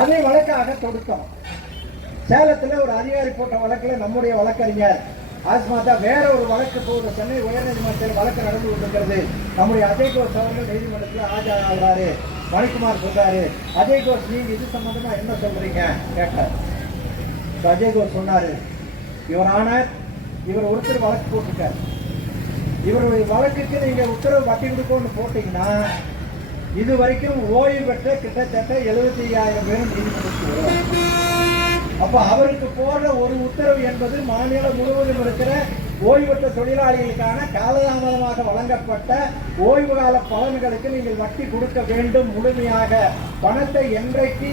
அதை வழக்காக தொடுத்தோம். சேலத்தில் ஒரு அதிகாரி போட்ட வழக்கில் நம்முடைய வழக்கறிஞர் ஆஸ்மாதா வேற ஒரு வழக்கு போகிற சென்னை உயர்நீதிமன்றத்தில் வழக்கு நடந்து கொண்டிருக்கிறது. நம்முடைய அஜய் கோஷ் அவர்கள் நீதிமன்றத்தில் ஆஜராகிறாரு. மணிக்குமார் சொல்றாரு, அஜய் கோஷ் நீங்க இது சம்பந்தமா என்ன சொல்றீங்க கேட்டார். அஜய் கோஷ் சொன்னாரு, இவர் ஆனர், இவர் ஒருத்தர் வழக்கு போட்டிருக்காரு. இவருடைய வழக்குக்கு நீங்க உத்தரவு வட்டி கொடுக்கணும்னு போட்டீங்கன்னா இது வரைக்கும் ஓய்வு பெற்ற கிட்டத்தட்ட 75,000 பேரும் நீதிமன்றத்துக்கு வருவாங்க. அப்ப அவருக்கு போடுற ஒரு உத்தரவு என்பது மாநிலம் முழுவதும் இருக்கிற ஓய்வு பெற்ற தொழிலாளிகளுக்கான காலதாமதமாக வழங்கப்பட்ட ஓய்வு கால பலன்களுக்கு நீங்கள் வட்டி கொடுக்க வேண்டும். முழுமையாக பணத்தை என்றைக்கு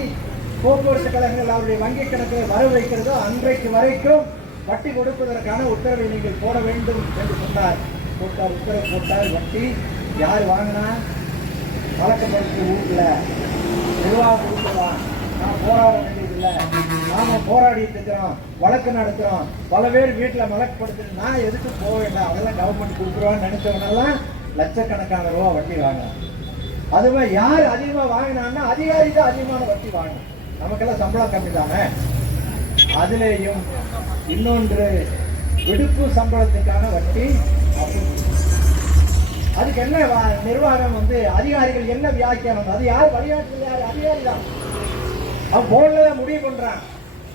போக்குவரத்து கழகங்கள் அவருடைய வங்கி கணக்கில் வர வைக்கிறதோ அன்றைக்கு வரைக்கும் வட்டி கொடுப்பதற்கான உத்தரவை நீங்கள் போட வேண்டும் என்று சொன்னார். போட்டார், உத்தரவு போட்டார். வட்டி யார் வாங்கினா? வழக்கப்படுத்த ஊர்ல நிர்வாகம் கொடுக்கலாம். நான் போராட வேண்டியதில்லை. நாம போராடிட்டு இருக்கிறோம், வழக்கு நடத்துறோம். பல பேர் வீட்டில் வழக்குப்படுத்து. நான் எதுக்கு போக வேண்டாம், அதெல்லாம் கவர்மெண்ட் கொடுக்குறோன்னு நினைச்சவனெல்லாம் லட்சக்கணக்கான ரூபா வட்டி வாங்கலாம். அதுவே யார் அதிகமாக வாங்கினான்னா அதிகாரி தான் அதிகமான வட்டி வாங்கணும். நமக்கெல்லாம் சம்பளம் கம்மி தானே. அதுலேயும் இன்னொன்று விடுப்பு சம்பளத்துக்கான வட்டி. அதுக்கு என்ன நிர்வாகம் அதிகாரிகள் என்ன வியாக்கியானம்? அது யார் வழிகாட்டுறது? யார்? அதிகாரி தான். அவன் போர்டுல தான் முடிவு பண்றான்.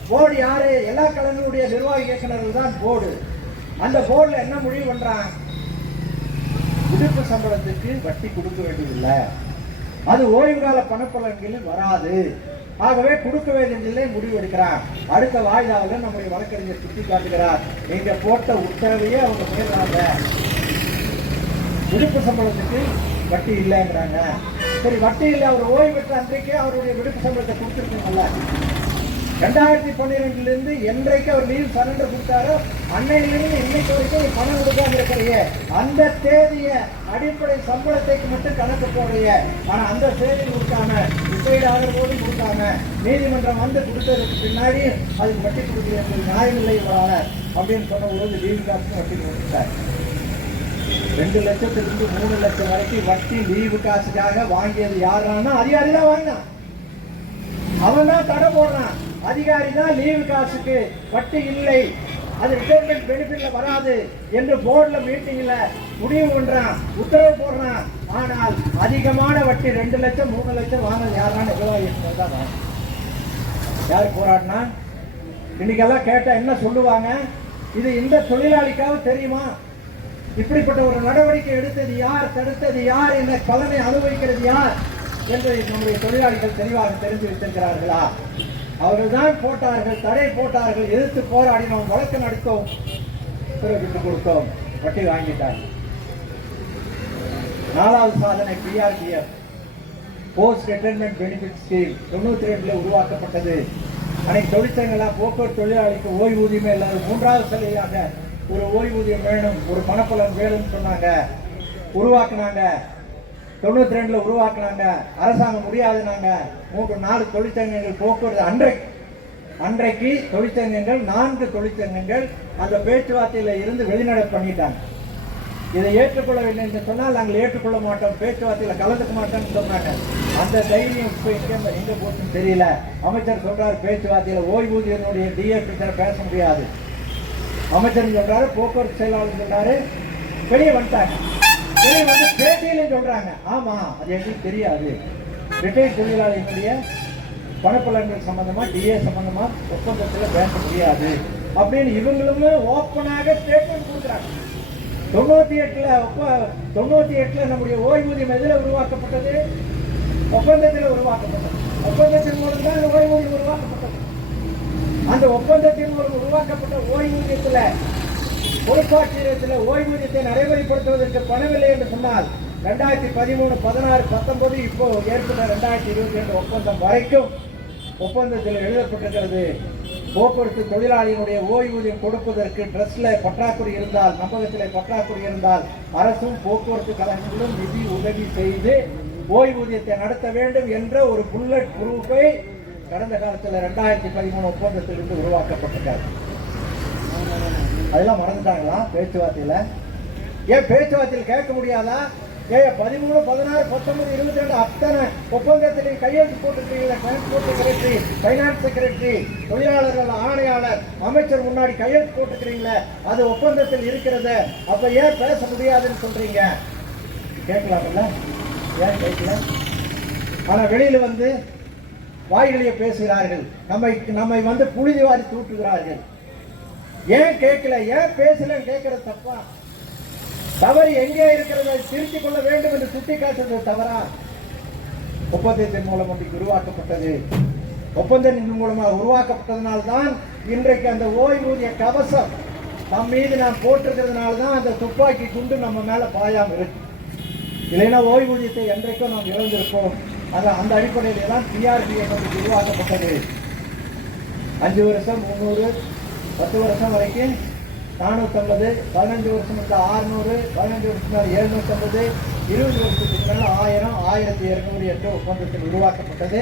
போர்டு யாரு? எல்லா கழகங்களுடைய நிர்வாக இயக்குநர்கள் தான் போர்டு. அந்த போர்டுல என்ன முடிவு பண்றான்? விடுப்பு சம்பளத்துக்கு வட்டி கொடுக்க வேண்டியதில்லை, அது ஓய்வு கால பணப்பலன்களில் வராது, ஆகவே கொடுக்க வேண்டியதில்லை முடிவு எடுக்கிறார். அடுத்த வாய்தாவில் நம்முடைய வழக்கறிஞர் சுட்டி காட்டுகிறார், நீங்க போட்ட உத்தரவையே அவங்க மீறாங்க, விடுப்பு சம்பளத்துக்கு வட்டி இல்லைங்கிறாங்க. சரி, வட்டி இல்லை, அவர் ஓய்வு பெற்ற அன்றைக்கே அவருடைய விடுப்பு சம்பளத்தை கொடுத்துருக்கீங்கல்ல. 2012 என்றைக்கு அவர் லீவ் சரண்டர் கொடுத்தாரோ அன்னையிலிருந்து இன்னைக்கு வரைக்கும் பணம் கொடுக்காம இருக்கிறீங்க. அந்த தேதிய அடிப்படை சம்பளத்தைக்கு மட்டும் கணக்கு போடுறீங்க. ஆனா அந்த தேதி கொடுக்காம, டிசைட் ஆகிற போது கொடுக்காம, நீதிமன்றம் கொடுத்ததுக்கு பின்னாடி அதுக்கு வட்டி கொடுக்குறது நியாயமில்லை அப்படின்னு சொன்ன போது லீவு காசுக்கு வட்டி கொடுத்தார். 2 லட்சத்திலிருந்து 3 லட்சம் வரைக்கும் வட்டி லீவு காசுக்காக வாங்கியது யாருன்னா அதிகாரி தான் வாங்கினான். அவன் தான் தடை போடுறான். அதிகாரி தான் லீவு காசுக்கு வட்டி இல்லை, அது ரிட்டைர்மெண்ட் பெனிஃபிட்ல வராது என்று போர்டுல மீட்டிங்ல முடிவு பண்றான், உத்தரவு போடுறான். ஆனால் அதிகமான வட்டி 2 லட்சம் 3 லட்சம் வாங்க யாரான நிர்வாகிகள் தான் யாரு போராடினா? இன்னைக்கெல்லாம் கேட்டா என்ன சொல்லுவாங்க? இது இந்த தொழிலாளிக்காக தெரியுமா? இப்படிப்பட்ட ஒரு நடவடிக்கை எடுத்தது யார், தடுத்தது யார், என்ன பலனை அனுபவிக்கிறது யார் என்று நம்முடைய தொழிலாளிகள் தெளிவாக தெரிந்து வைத்திருக்கிறார்களா? அவர்கள் தான் போட்டார்கள், தடை போட்டார்கள், எதிர்த்து போராடினோம், வழக்கு நடத்தோம், விட்டு கொடுத்தோம், வட்டி வாங்கிட்டார். 4வது சாதனை பிஆர்டிஎஃப், போஸ்ட் ரிட்டைர்மெண்ட் பெனிஃபிட் ஸ்கீம் 92 உருவாக்கப்பட்டது. அன்னைக்கு தொழிற்சங்கெல்லாம் போக்குவரத்து தொழிலாளிக்கு ஓய்வூதியமே இல்லாத 3வது சலுகையாக ஒரு ஓய்வூதியம் வேணும், ஒரு பணப்பலன் வேணும்னு சொன்னாங்க, உருவாக்குனாங்க. 92 உருவாக்குனாங்க. அரசாங்கம் முடியாதுனாங்க. 3-4 தொழிற்சங்கங்கள் போக்குவரத்து அன்றைக்கு தொழிற்சங்கங்கள் 4 தொழிற்சங்கங்கள் அந்த பேச்சுவார்த்தையில இருந்து வெளிநடை பண்ணிட்டாங்க. இதை ஏற்றுக்கொள்ளவில்லை என்று சொன்னால் நாங்கள் ஏற்றுக்கொள்ள மாட்டோம், பேச்சுவார்த்தையில கலந்துக்க மாட்டோம்னு சொன்னாங்க. அந்த தைரியம் இப்ப எங்க போச்சுன்னு தெரியல. அமைச்சர் சொல்றாரு, பேச்சுவார்த்தையில ஓய்வூதியனுடைய டிஎஸ்பி பேச முடியாது. அமைச்சர் சொல்றாரு, போக்குவரத்து செயலாளர் சொல்றாரு, வெளியே வந்துட்டாங்க. வெளியே வந்து பேட்டியிலும் சொல்றாங்க, ஆமா அது எங்களுக்கு தெரியாது, ரிட்டையர்ட் தொழிலாளிகளுடைய பணப்பலன்கள் சம்பந்தமா டிஏ சம்பந்தமா ஒப்பந்தத்தில் பேச முடியாது அப்படின்னு இவங்களுமே ஓப்பனாக ஸ்டேட்மெண்ட் கொடுக்குறாங்க. 98 நம்முடைய ஓய்வூதியம் எதில் உருவாக்கப்பட்டது? ஒப்பந்தத்தில் உருவாக்கப்பட்டது. ஒப்பந்தத்தின் மூலம் தான் ஓய்வூதியம் உருவாக்கப்பட்டது. அந்த ஒப்பந்தத்தின் மூலம் உருவாக்கப்பட்ட ஓய்வூதியத்தில் பொறுப்பாட்சியத்தில் ஓய்வூதியத்தை நடைமுறைப்படுத்துவதற்கு பணமில்லை என்று சொன்னால் 2013, 16, 19 இப்போ ஏற்பட்ட 2022 ஒப்பந்தம் வரைக்கும் ஒப்பந்தத்தில் எழுதப்பட்டிருக்கிறது. போக்குவரத்து தொழிலாளியினுடைய ஓய்வூதியம் கொடுப்பதற்கு ட்ரஸ்ட்ல பற்றாக்குறை இருந்தால், நம்பகத்தில் பற்றாக்குறை இருந்தால் அரசும் போக்குவரத்து கழகங்களும் நிதி உதவி செய்து ஓய்வூதியத்தை நடத்த வேண்டும் என்ற ஒரு புல்லட் ப்ரூஃபை கடந்த காலத்தில் 2013 ஒப்பந்தத்திலிருந்து உருவாக்கப்பட்டிருக்காரு. அதெல்லாம் மறந்துட்டாங்களா பேச்சுவார்த்தையில? ஏன் பேச்சுவார்த்தையில் கேட்க முடியாதா? 13, 16, 19, 22 அத்தனை ஒப்பந்தத்திலையும் கையெழுத்து போட்டுருக்கீங்களா? டிரான்ஸ்போர்ட் செக்ரட்டரி, பைனான்ஸ் செக்ரட்டரி, தொழிலாளர்கள் ஆணையாளர், அமைச்சர் முன்னாடி கையெழுத்து போட்டுக்கிறீங்களே, அது ஒப்பந்தத்தில் இருக்கிறத. அப்ப ஏன் பேச முடியாதுன்னு சொல்றீங்க? கேட்கலாம்ல, ஏன் கேட்கல? ஆனா வெளியில வந்து வாய்களையே பேசுகிறார்கள், நம்மை வந்து புழுதி வாரி தூட்டுகிறார்கள். ஏன் கேட்கல, ஏன் பேசல கேட்கறது தப்பா? தவறு எங்கே இருக்கிறது திருத்திக் கொள்ள வேண்டும் என்று சுட்டிக்காட்டுவது தவறா? ஒப்பந்தத்தின் மூலம் ஒன்றைக்கு உருவாக்கப்பட்டது. ஒப்பந்தத்தின் மூலமாக உருவாக்கப்பட்டதனால்தான் இன்றைக்கு அந்த ஓய்வூதிய கவசம் நம் மீது நாம் போட்டிருக்கிறதுனால்தான் அந்த துப்பாக்கி குண்டு நம்ம மேல பாயாம இருக்கு. இல்லைன்னா ஓய்வூதியத்தை என்றைக்கும் நாம் இழந்திருப்போம். அந்த அடிப்படையில தான் பிஆர்பிஎஃப் உருவாக்கப்பட்டது. 5 வருஷம் 300, 10 வருஷம் வரைக்கும் 450, 15 வருஷம் 600, 15 வருஷம் 750, 20 வருஷத்துக்கு மேல 1000, 1200 என்ற ஒப்பந்தத்தில் உருவாக்கப்பட்டது.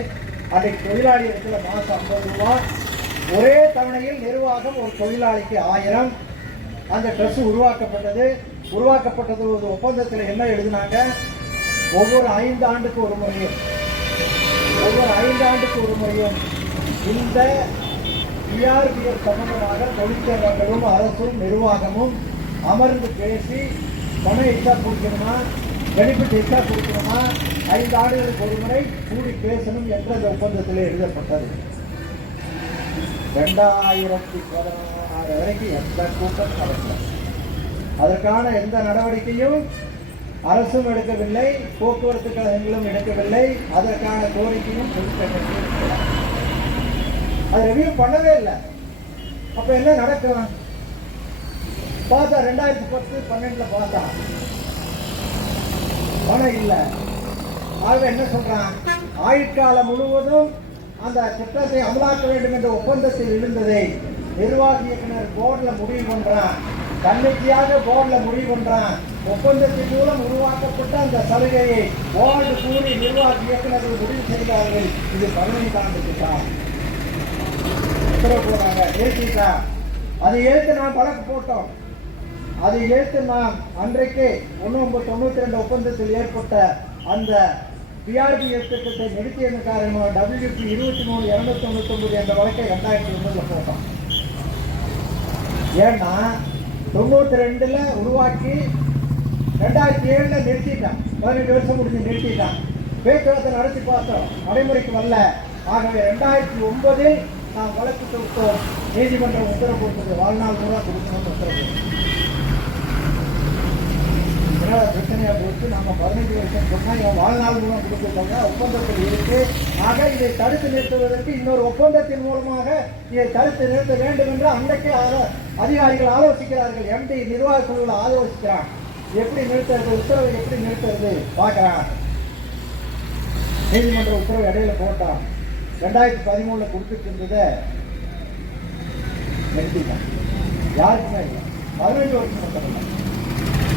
அன்றைக்கு தொழிலாளி இடத்துல மாசம் 50 ரூபாய், ஒரே தவணையில் நிர்வாகம் ஒரு தொழிலாளிக்கு 1000. அந்த ட்ரெஸ் உருவாக்கப்பட்டது. ஒரு ஒப்பந்தத்தில் என்ன எழுதினாங்க? ஒவ்வொரு 5 ஆண்டுக்கு ஒரு முறையும் இந்த பிஆர்பிஎஃப் சம்பந்தமாக தொழிற்சங்கங்களும் அரசும் நிர்வாகமும் அமர்ந்து பேசி பணம் எக்ஸ்ட்ரா கொடுக்கணுமா, பெனிஃபிட் எக்ஸ்ட்ரா கொடுக்கணுமா, 5 ஆண்டுகளுக்கு ஒரு முறை கூடி பேசணும் என்ற அந்த ஒப்பந்தத்தில் எழுதப்பட்டது. 2016 வரைக்கும் எந்த கூட்டம் நடக்கல. அதற்கான எந்த நடவடிக்கையும் அரசும் எடுக்கவில்லை, போக்குவரத்து கழகங்களும் எடுக்கவில்லை. அதற்கான கோரிக்கையும் தொழிற்சங்கங்களும் அது ரெவியூ பண்ணவே இல்லை. அப்ப என்ன நடக்கும்? பார்த்தா 2010, 12 பார்த்தா பணம் இல்லை. ஆக என்ன சொல்றான்? ஆயுட்காலம் முழுவதும் அந்த திட்டத்தை அமலாக்க வேண்டும் என்ற ஒப்பந்தத்தில் இருந்ததை நிர்வாக இயக்குனர் போர்டில் முடிவு பண்றான். தன்னிச்சையாக போர்டில் முடிவு பண்றான். ஒப்பந்தத்தின் மூலம் உருவாக்கப்பட்ட அந்த சலுகையை போர்டு கூறி நிர்வாக இயக்குநர்கள் முடிவு செய்தார்கள். இது 15 ஆண்டு திட்டம். உத்தரவு போறாங்க, ஏற்றிட்டா. அதை ஏற்று நாம் வழக்கு போட்டோம். அதை ஏற்று நாம் அன்றைக்கு 1992 ஒப்பந்தத்தில் ஏற்பட்ட அந்த பிஆர்பிஎஃப் திட்டத்தை நிறுத்தியதன் காரணமாக WP 23-299 என்ற வழக்கை 2009 போட்டோம். ஏன்னா 92ல உருவாக்கி 2007 நிறுத்திட்டான். 18 வருஷம் முடிஞ்சு நிறுத்திட்டான். பேச்சுவார்த்தை நடத்தி பார்த்தோம், நடைமுறைக்கு வரல. ஆகவே 2009 நாம் வழக்கு தொடுத்தோம். நீதிமன்றம் உத்தரவு கொடுத்தது, வாழ்நாள் பூரா கொடுக்கணும்னு உத்தரவு. பிரச்சனையா போட்டு நம்ம 15 வருஷம் சொன்னா இவன் வாழ்நாள் மூலம் கொடுத்துருக்காங்க, ஒப்பந்தத்தில் இருக்கு. ஆக இதை தடுத்து நிறுத்துவதற்கு இன்னொரு ஒப்பந்தத்தின் மூலமாக இதை தடுத்து நிறுத்த வேண்டும் என்று அன்றைக்கு அதிகாரிகள் ஆலோசிக்கிறார்கள். எம்டி நிர்வாக குழுவில் ஆலோசிக்கிறான். எப்படி நிறுத்துறது, உத்தரவை எப்படி நிறுத்துறது பார்க்கிறான். நீதிமன்ற உத்தரவு இடையில போட்டான். 2013 கொடுத்துட்டு இருந்ததை நிறுத்திட்டான். யாருக்குமே இல்லை. 15 வருஷம் மட்டும்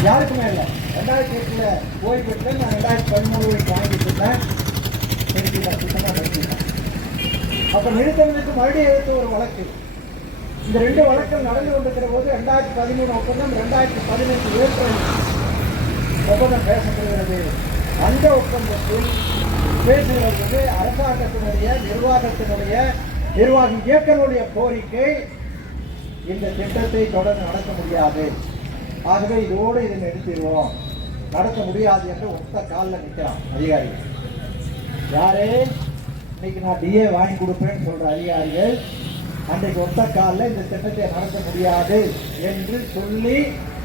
யாருக்குமே இல்லை. 2008 ஓய்வு பெற்று நான் 2013 வாங்கிட்டு இருந்தேன். நிறுத்திட்டான், சுத்தமாக நிறுத்திட்டான். அப்ப நிறுத்தங்களுக்கு மறுபடியும் எடுத்து ஒரு வழக்கு. இந்த 2 வழக்கம் நடந்து கொண்டிருக்கிற போது 2013 ஒப்பந்தம், 2015 ஏப்ரல் ஒப்பந்தம் பேசப்படுகிறது. அந்த ஒப்பந்தத்தில் பேசுகிறது அரசாங்கத்தினுடைய நிர்வாக இயக்கனுடைய கோரிக்கை, இந்த திட்டத்தை தொடர்ந்து நடத்த முடியாது. ஆகவே இதோடு இதை நிறுத்திடுவோம், நடத்த முடியாது என்று ஒத்த காலில் நிற்கிறான் அதிகாரி. யாரே இன்னைக்கு நான் டிஏ வாங்கி கொடுப்பேன்னு சொல்ற அதிகாரிகள் அன்றைக்கு ஒத்த காலில் இந்த திட்டத்தை நடத்த முடியாது என்று சொல்லி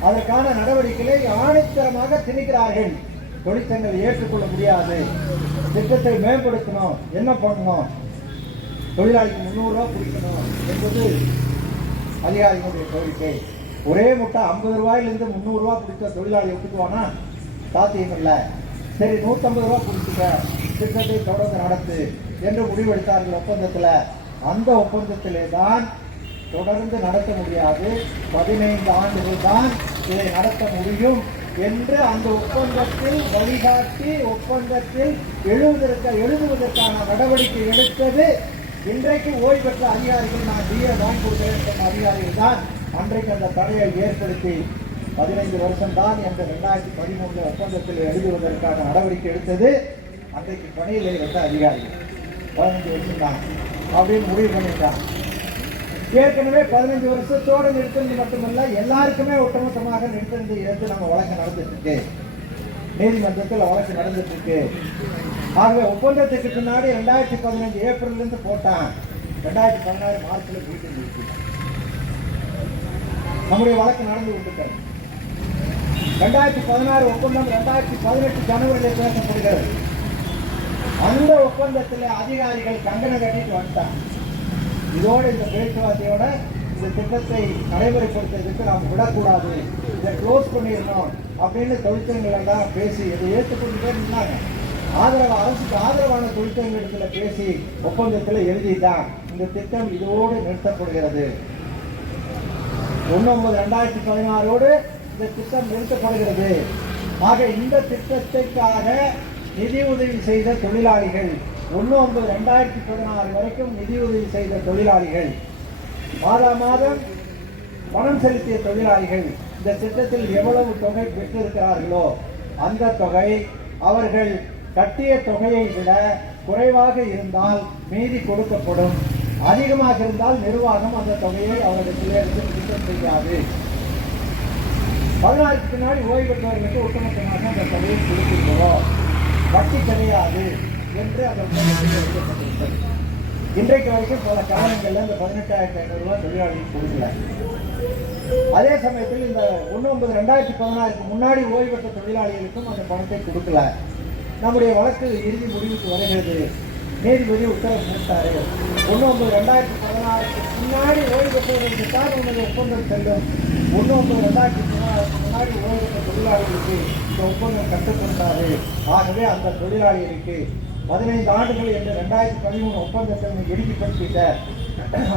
அதற்கான நடவடிக்கைகளை ஆணித்தரமாக திணிக்கிறார்கள். தொழிற்சங்கங்கள் ஏற்றுக்கொள்ள முடியாது. திட்டத்தை மேம்படுத்தணும், என்ன பண்ணணும், தொழிலாளிக்கு 300 ரூபாய் பிடிக்கணும் என்பது அதிகாரிகளுடைய கோரிக்கை. ஒரே முட்டை 50 ரூபாயிலிருந்து 300 ரூபாய் பிடிச்ச தொழிலாளி ஒத்துக்குவானா? சாத்தியம் இல்லை. சரி 150 ரூபாய் பிடிச்சிக்க, திட்டத்தை தொடர்ந்து நடத்து என்று முடிவெடுத்தார்கள் ஒப்பந்தத்தில். அந்த ஒப்பந்தத்திலே தான் தொடர்ந்து நடத்த முடியாது, 15 ஆண்டுகள் தான் இதை நடத்த முடியும் என்று அந்த ஒப்பந்தத்தில் வழிகாட்டி ஒப்பந்தத்தில் எழுதுவதற்கான நடவடிக்கை எடுத்தது இன்றைக்கு ஓய்வு பெற்ற அதிகாரிகள். நான் டிஏ வாங்கி கொடுக்கிறேன் சொன்ன அதிகாரிகள் தான் அன்றைக்கு அந்த தடையை ஏற்படுத்தி 15 வருஷம் தான் என்ற 2013 ஒப்பந்தத்தில் எழுதுவதற்காக நடவடிக்கை எடுத்தது அன்றைக்கு பணியில் இருந்த அதிகாரிகள். 15 வருஷம் தான் அப்படின்னு முடிவு பண்ணிட்டாங்க. ஏற்கனவே 15 வருஷத்தோடு நிறுத்தந்து மட்டுமல்ல, எல்லாருக்குமே ஒட்டுமொத்தமாக நிறுத்தந்து எடுத்து நம்ம வழக்கு நடந்துட்டு இருக்கு, நீதிமன்றத்தில் வழக்கு நடந்துட்டு இருக்கு. ஆகவே ஒப்பந்தத்துக்கு பின்னாடி 2015 ஏப்ரல் போட்டான், 2016 மார்ச்ல மீட்டிங் இருக்கு. நம்முடைய வழக்கு நடந்து கொண்டிருக்கிறது. 2016 ஒப்பந்தம் 2018 ஜனவரியில் பேசப்படுகிறது. அந்த ஒப்பந்தத்தில் அதிகாரிகள் கங்கணம் கட்டிட்டு வந்துட்டாங்க. இதோடு இந்த பேச்சுவார்த்தையோட இந்த திட்டத்தை நடைமுறைப்படுத்துறதுக்கு நாம் விடக்கூடாது, இதை க்ளோஸ் பண்ணிடணும் அப்படின்னு தொழிற்சங்கங்கள் எல்லாம் பேசி இதை ஏற்றுக்கொண்டு இருந்தாங்க. அரசுக்கு ஆதரவான தொழிற்சங்கத்தில் பேசி ஒப்பந்தத்தில் எழுதிதான் இந்த திட்டம் இதோடு நிறுத்தப்படுகிறது. 19/2016 இந்த திட்டம் நிறுத்தப்படுகிறது. ஆக இந்த திட்டத்திற்காக நிதி உதவி செய்த தொழிலாளிகள் 19/2016 வரைக்கும் நிதி உதவி செய்த தொழிலாளிகள், மாதம் பணம் செலுத்திய தொழிலாளிகள் இந்த திட்டத்தில் எவ்வளவு தொகை பெற்றிருக்கிறார்களோ அந்த தொகை அவர்கள் கட்டிய தொகையை விட குறைவாக இருந்தால் மீதி கொடுக்கப்படும், அதிகமாக இருந்தால் நிர்வாகம் அந்த தொகையை அவர்களிடத்திலிருந்து திருத்தம் செய்யாது. 16க்கு பின்னாடி ஓய்வு பெற்றவர்களுக்கு ஒட்டுமொத்தமாக அந்த தொகையை கொடுக்கிறோம், வட்டி கிடையாது என்று அந்த எழுதப்பட்டிருக்கிறது. இன்றைக்கு வரைக்கும் பல காரணங்கள்ல இந்த 18,500 ரூபாய் தொழிலாளிகள் கொடுக்கல. அதே சமயத்தில் இந்த 19/2016 முன்னாடி ஓய்வு பெற்ற தொழிலாளிகளுக்கும் அந்த பணத்தை கொடுக்கல. நம்முடைய வழக்கு இறுதி முடிவுக்கு வருகிறது. நீதிபதி உத்தரவு போட்டாரு, 19/2016 முன்னாடி ஓய்வு பெற்றவர்களுக்கு தான் உங்களுடைய ஒப்பந்தம் செல்லும், 19/2016 முன்னாடி ஓய்வு பெற்ற தொழிலாளிகளுக்கு இந்த ஒப்பந்தம் கட்டுப்படுத்தாது. ஆகவே அந்த தொழிலாளிகளுக்கு 15 ஆண்டுகள் என்ற 2013 ஒப்பந்தத்தை இறுதிப்படுத்திட்ட.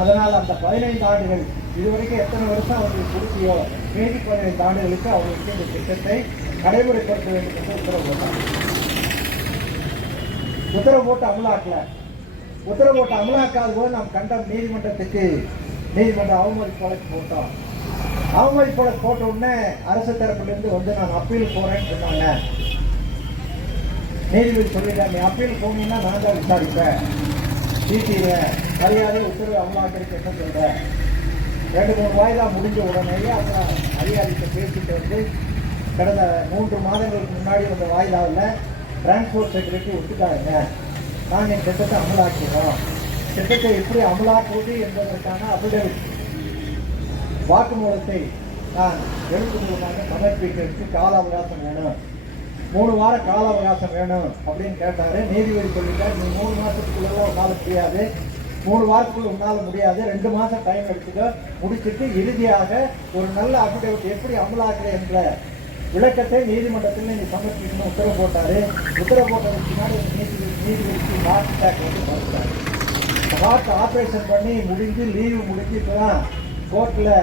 அதனால் அந்த 15 ஆண்டுகள் இதுவரைக்கும் எத்தனை வருஷம் அவர்களுக்கு கொடுத்தியோ மீதி 15 ஆண்டுகளுக்கு அவர்களுக்கு இந்த திட்டத்தை நடைமுறைப்படுத்த வேண்டும் என்று உத்தரவு போட்டார். உத்தரவு போட்டு அமலாக்கல. உத்தரவு போட்டு அமலாக்காத போது நாம் கண்டம் நீதிமன்ற அவமதிப்பு வழக்கு போட்டோம். அவமதிப்பு வழக்கு போட்ட உடனே அரசு தரப்பிலிருந்து நான் அப்பீல் போறேன்னு சொன்னாங்க. நீதிபதி சொல்லிட்டாங்க, நீ அப்பீல் போனீங்கன்னா நான் தான் விசாரிப்பேன், தீர்த்திடுவேன், மரியாதை உத்தரவு அமலாக்கிறதுக்கு என்ன சொல்றேன். 2-3 வாய்தா முடிஞ்ச உடனேயே அப்புறம் அதிகாரிகிட்ட பேசிட்டு கடந்த 3 மாதங்களுக்கு முன்னாடி வந்த வாய்தாவில் டிரான்ஸ்போர்ட் செக்ரட்டரி ஒத்துக்காங்க, நாங்கள் இந்த திட்டத்தை அமலாக்கிறோம், திட்டத்தை எப்படி அமலாக்குவது என்பதற்கான அபிடவிட் வாக்குமூலத்தை நான் எழுத்துக்காக சமர்ப்பிக்கிறதுக்கு கால அவகாசம் வேணும், 3 வார கால அவகாசம் வேணும் அப்படின்னு கேட்டாரு. நீதிபதி சொல்லிட்டார், நீ 3 மாதத்துக்குள்ள உன்னால முடியாது, 3 வாரத்துக்குள்ள உன்னால முடியாது, 2 மாதம் டைம் எடுத்துக்க, முடிச்சுட்டு இறுதியாக ஒரு நல்ல அபிடவிட் எப்படி அமலாக்குற என்ற விளக்கத்தை நீதிமன்றத்தில் நீ சமர்ப்பிக்கணும் உத்தரவு போட்டாரு. உத்தரவு போட்டதுக்கு முன்னாடி நீதிபதிக்கு ஹார்ட் அட்டாக் மறுத்தாரு. ஹார்ட் ஆப்ரேஷன் பண்ணி முடிஞ்சு லீவு முடிஞ்சு இப்போதான் கோர்ட்டில்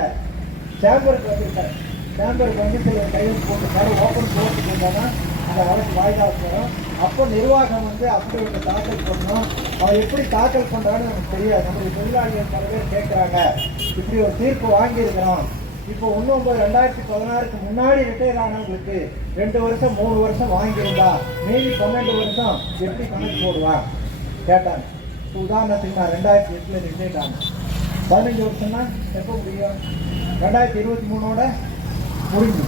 சேம்பருக்கு வந்துருக்காரு. சேம்பருக்கு சில கையெழுத்து போட்டுருக்காரு. ஓப்பன் கோர்ட்டுக்கு இருந்தால் தான் அந்த வழக்கு வாய்தா வரும். அப்போ நிர்வாகம் அப்படி தாக்கல் பண்ணணும். அவன் எப்படி தாக்கல் பண்ணுறான்னு நமக்கு தெரியாது. நம்முடைய தொழிலாளிகள் பல பேர் கேட்குறாங்க, இப்படி ஒரு தீர்ப்பு வாங்கியிருக்கிறோம், இப்போ 19/2016 முன்னாடி ரிட்டையர் ஆனவங்களுக்கு 2 வருஷம் 3 வருஷம் வாங்கியிருந்தா மீதி 12 வருஷம் எப்படி கணக்கு போடுவான் கேட்டாங்க. உதாரணத்துக்கு நான் 2008 ரிட்டையர் ஆனேன், 15 வருஷம்னா எப்போ முடியும்? 2023 முடிஞ்சு.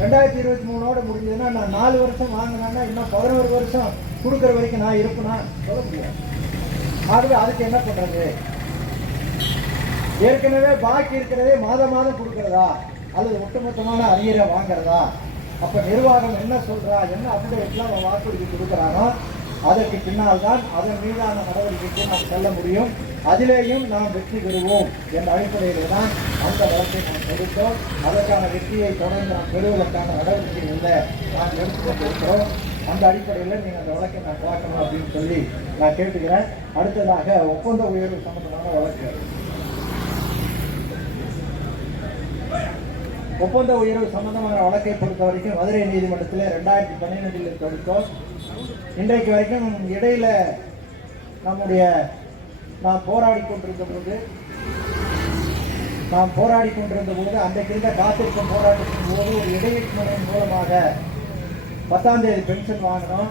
2023 முடிஞ்சதுன்னா நான் 4 வருஷம் வாங்கினேன்னா இன்னும் 11 வருஷம் கொடுக்குற வரைக்கும் நான் இருப்பேனா சொல்ல முடியாது. ஆகவே அதுக்கு என்ன பண்றது? ஏற்கனவே பாக்கி இருக்கிறதே மாதம் கொடுக்கிறதா அல்லது ஒட்டுமொத்தமான அரியரை வாங்குறதா? அப்ப நிர்வாகம் என்ன சொல்றா, என்ன அப்டேட்லாம் அவன் வாக்குறுதி கொடுக்குறானோ அதற்கு பின்னால் தான் அதன் மீதான நடவடிக்கைக்கு நாம் செல்ல முடியும். அதிலேயும் நாம் வெற்றி பெறுவோம் என்ற அடிப்படையில் தான் அந்த வழக்கை நாம் கொடுத்தோம். அதற்கான வெற்றியை தொடர்ந்து நாம் பெறுவதற்கான நடவடிக்கைகளை நாம் எடுத்துக்கொண்டிருக்கிறோம். அந்த அடிப்படையில் நீங்கள் அந்த வழக்கை நான் பார்க்கணும் அப்படின்னு சொல்லி நான் கேட்டுக்கிறேன். அடுத்ததாக ஒப்பந்த உயர்வு சம்பந்தமான வழக்கு. ஒப்பந்த உயர்வு சம்பந்தமான வழக்கை பொறுத்த வரைக்கும் மதுரை நீதிமன்றத்தில் 2012 தொடுத்தோம். இன்றைக்கு வரைக்கும் இடையில நாம் போராடி கொண்டிருந்த போது நாம் போராடி கொண்டிருந்த போது அன்றைக்கு இருந்த காத்திருக்கும் போராட்டத்தின் போது ஒரு இடைவெளி முறையின் மூலமாக 10ஆம் தேதி பென்ஷன் வாங்கினோம்.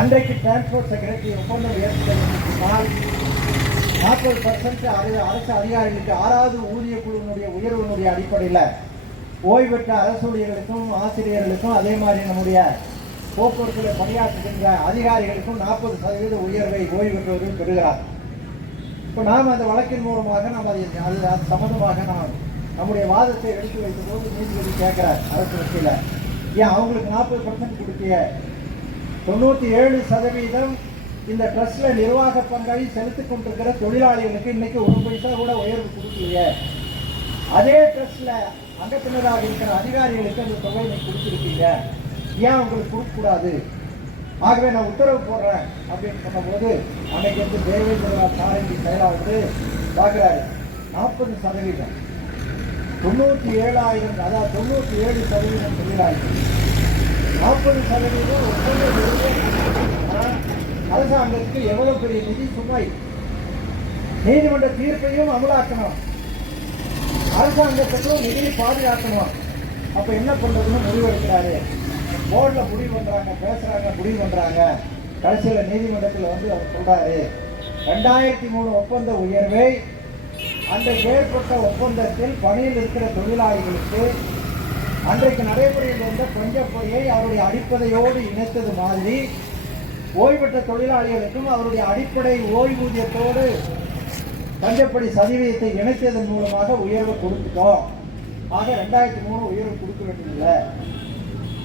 அன்றைக்கு டிரான்ஸ்போர்ட் செக்ரட்டரி ஒப்பந்தம் ஏற்படுத்தினால் 40% அரசு அதிகாரிகளுக்கு 6வது ஊதிய குழுவினுடைய உயர்வினுடைய அடிப்படையில் ஓய்வு பெற்ற அரசு ஊழியர்களுக்கும் ஆசிரியர்களுக்கும் அதே மாதிரி நம்முடைய போக்குவரத்தில் பணியாற்றுகின்ற அதிகாரிகளுக்கும் 40% உயர்வை ஓய்வு பெற்றவர்கள் பெறுகிறார். இப்போ நாம் அந்த வழக்கின் மூலமாக நாம் அது சம்பந்தமாக நாம் நம்முடைய வாதத்தை எடுத்து வைக்கும் போது நீதிபதி கேட்கிறார் அரசு வக்கீல, ஏன் அவங்களுக்கு 40% கொடுத்திய 97% இந்த ட்ரஸ்ட்ல நிர்வாக பங்காளி செலுத்திக் கொண்டிருக்கிற தொழிலாளிகளுக்கு இன்னைக்கு 1 பைசா கூட உயர்வு கொடுக்கலையே, அதே ட்ரஸ்ட்ல அங்கத்தினராக இருக்கிற அதிகாரிகளுக்கு அந்த தொகையை கொடுத்திருக்கீங்க, ஏன் உங்களுக்கு கொடுக்கக்கூடாது? ஆகவே நான் உத்தரவு போடுறேன் அப்படின்னு சொன்னபோது அன்னைக்கு வந்து தேவேந்திர சாரங்கி செயலாளர் பார்க்கிறாரு 40%, 97,000, அதாவது 97% தொழிலாளிகள் 40% அரசாங்கத்துக்கு எவ்வளவு பெரிய நிதி சுமை. நீதிமன்ற தீர்ப்பையும் அமலாக்கணும், அரசாங்கத்துக்கும் நிதியை பாதுகாக்கணும். அப்ப என்ன பண்றதுன்னு முடிவெடுக்கிறாரு. போர்டில் முடிவு பண்றாங்க, பேசுறாங்க, முடிவு பண்றாங்க. கடைசியில் நீதிமன்றத்தில் வந்து அவர் சொல்றாரு 2003 ஒப்பந்த உயர்வை அந்த ஏற்பட்ட ஒப்பந்தத்தில் பணியில் இருக்கிற தொழிலாளிகளுக்கு அன்றைக்கு நடைமுறையில் இருந்த பஞ்சப்பொறியை அவருடைய அடிப்படையோடு இணைத்தது மாதிரி ஓய்வு பெற்ற தொழிலாளிகளுக்கும் அவருடைய அடிப்படை ஓய்வூதியத்தோடு பஞ்சப்படி சதவீதத்தை இணைத்ததன் மூலமாக உயர்வு கொடுத்துட்டோம். ஆக 2003 உயர்வு கொடுக்க வேண்டியதில்லை.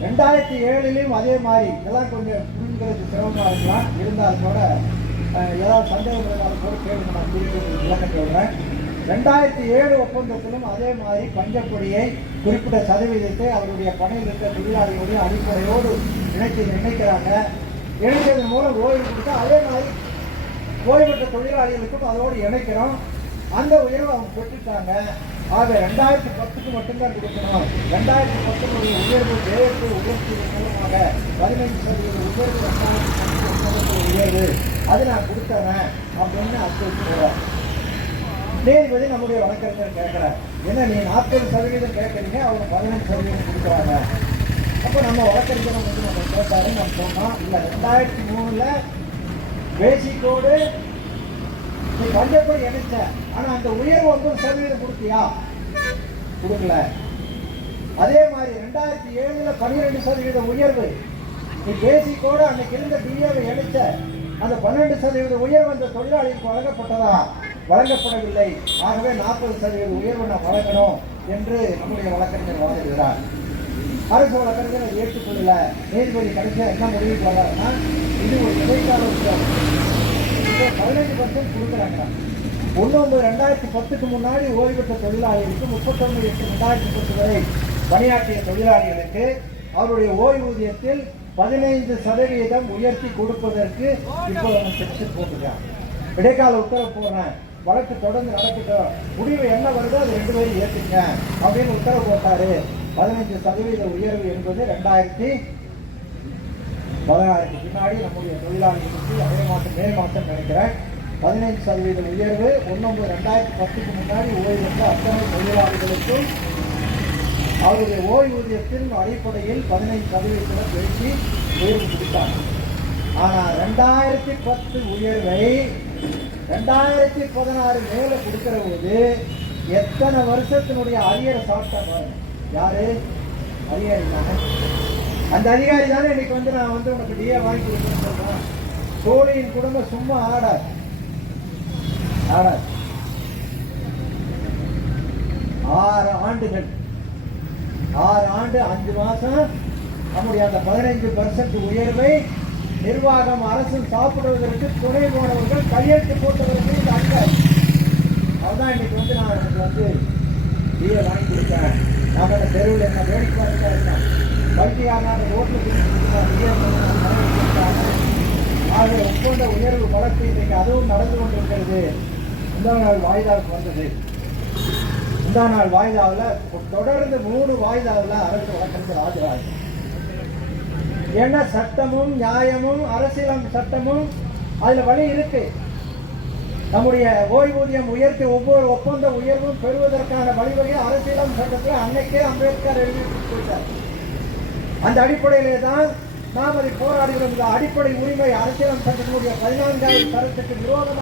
2007 அதே மாதிரி இதெல்லாம் கொஞ்சம் புரிஞ்சுக்கிறது சிரமமாக இருக்கலாம். இருந்தாலும் கூட ஏதாவது சந்தேகம் இருந்தாலும் கூட கேள்வி நான் திருப்பி விளக்கம் சொல்கிறேன். 2007 ஒப்பந்தத்திலும் அதே மாதிரி பஞ்சப்பொடியை குறிப்பிட்ட சதவீதத்தை அவருடைய பணியில் இருக்கிற தொழிலாளிகளுடைய அடிப்படையோடு இணைக்கிறாங்க. இணைத்ததன் மூலம் ஓய்வு கொடுத்தா அதே மாதிரி ஓய்வு பெற்ற தொழிலாளிகளுக்கும் அதோடு இணைக்கிறோம். அந்த உயர்வு அவங்க பெற்றுட்டாங்க. ஆக 2010க்கு மட்டும்தான் கொடுக்கணும். 2010 உயர்வு தேர்வு உயர்த்தியதன் மூலமாக 15% உயர்வு 2010 உயர்வு அது நான் கொடுத்தேன் அப்படின்னு அர்த்தம். நீதிபதி நம்முடைய வழக்கறிஞர் கேட்கிறார், என்ன நீ 40% கேட்கறீங்க, அவங்க 15% கொடுக்குறாங்க. அப்போ நம்ம வழக்கறிஞரை வந்து நம்ம கேட்டாரு. நம்ம சொன்னோம், இல்லை 2003 பேசிக்கோடு நீ பஞ்சப்படி இணைச்ச, ஆனா அந்த உயர்வு 9% கொடுத்தியா? கொடுக்கல. அதே மாதிரி 2007 12% உயர்வு நீ பேசிக்கோடு அன்னைக்கு இருந்த டிஏவை இணைச்ச, அந்த 12% உயர்வு அந்த தொழிலாளிக்கு வழங்கப்பட்டதா? வழங்கப்படவில்லை. ஆகவே 40% உயர்வு நான் வழங்கணும் என்று நம்முடைய வழக்கறிஞர் வாதிடுகிறார். அரசு வழக்கறிஞர் ஏற்றுக்கொள்ளல. நீதிபதி கடைசியாக என்ன முடிவுக்கு வர்றாருன்னா, இது ஒரு இடைக்கால உத்தரவு, 15% கொடுக்குறாங்க. 19/2010க்கு முன்னாடி ஓய்வு பெற்ற தொழிலாளிகளுக்கு 31/8/2010 வரை பணியாற்றிய தொழிலாளிகளுக்கு அவருடைய ஓய்வூதியத்தில் 15% உயர்த்தி கொடுப்பதற்கு இப்போ செக்ஷன் போட்டுருக்காங்க. இடைக்கால உத்தரவு போடுறேன், வழக்கு தொடர்ந்து நடக்கட்டும், முடிவு என்ன வருதோ அது 2 பேரும் ஏற்றுங்க அப்படின்னு உத்தரவு போட்டாரு. 15% உயர்வு என்பது 2016க்கு பின்னாடி நம்முடைய தொழிலாளிகளுக்கு அதே மாதம் மே மாதம் நினைக்கிறேன் 15% உயர்வு 19/2010க்கு முன்னாடி ஓய்வு பெற்ற அத்தனை தொழிலாளிகளுக்கும் அவருடைய ஓய்வூதியத்தின் அடிப்படையில் 15% பெருக்கி உயர்வு கொடுத்தாங்க. ஆனால் 2010 உயர்வை 2016 மேல கொடுக்கிற போது எத்தனை வருஷத்தினுடைய அரியரை சாப்பிட்டாங்க. யாரு அதிகாரி தானே? அந்த அதிகாரி தானே இன்னைக்கு வந்து நான் வந்து உனக்கு டிஏ வாங்கி கொடுக்கணும்னு சொல்றேன். சோழியின் குடும்பம் சும்மா ஆடாது. 6 ஆண்டுகள் 6 ஆண்டு 5 மாசம் நம்முடைய அந்த 15% உயர்வை நிர்வாகம் அரசு சாப்பிடுவதற்கு துணை போனவர்கள் கையெழுத்து போட்டவர்கள் இந்த அதிகாரி. அதுதான் இன்னைக்கு வந்து நான் எனக்கு வந்து டிஏ வாங்கி கொடுத்தேன். நான் அந்த தெருவில் என்ன வேடிக்கை பார்த்துட்டா இருக்கேன். பல்கியாக ரோட்டில் ஆகிய ஒப்பந்த உயர்வு வழக்கு இன்னைக்கு அதுவும் நடந்து கொண்டிருக்கிறது. முந்தா நாள் வாய்தாவுக்கு வந்தது. முந்தா நாள் வாய்தாவில் தொடர்ந்து 3 வாய்தாவில் அரசு வழக்கறிஞர் ஆஜராகும். ஏன்னா சட்டமும் நியாயமும் அரசியல் சட்டமும் அதுல வழி இருக்கு. நம்முடைய ஓய்வூதியம் உயர்த்தி ஒவ்வொரு ஒப்பந்த உயர்வும் பெறுவதற்கான வழிவகை அரசியலமைப்பு சட்டத்தில் அன்னைக்கே அம்பேத்கர் எழுதி கொடுத்தார். அந்த அடிப்படையிலே தான் நாம் அதை போராடுகிறோம். இந்த அடிப்படை உரிமை அரசியலமைப்பு சட்டத்தினுடைய 14வது சட்டத்துக்கு விரோதமாக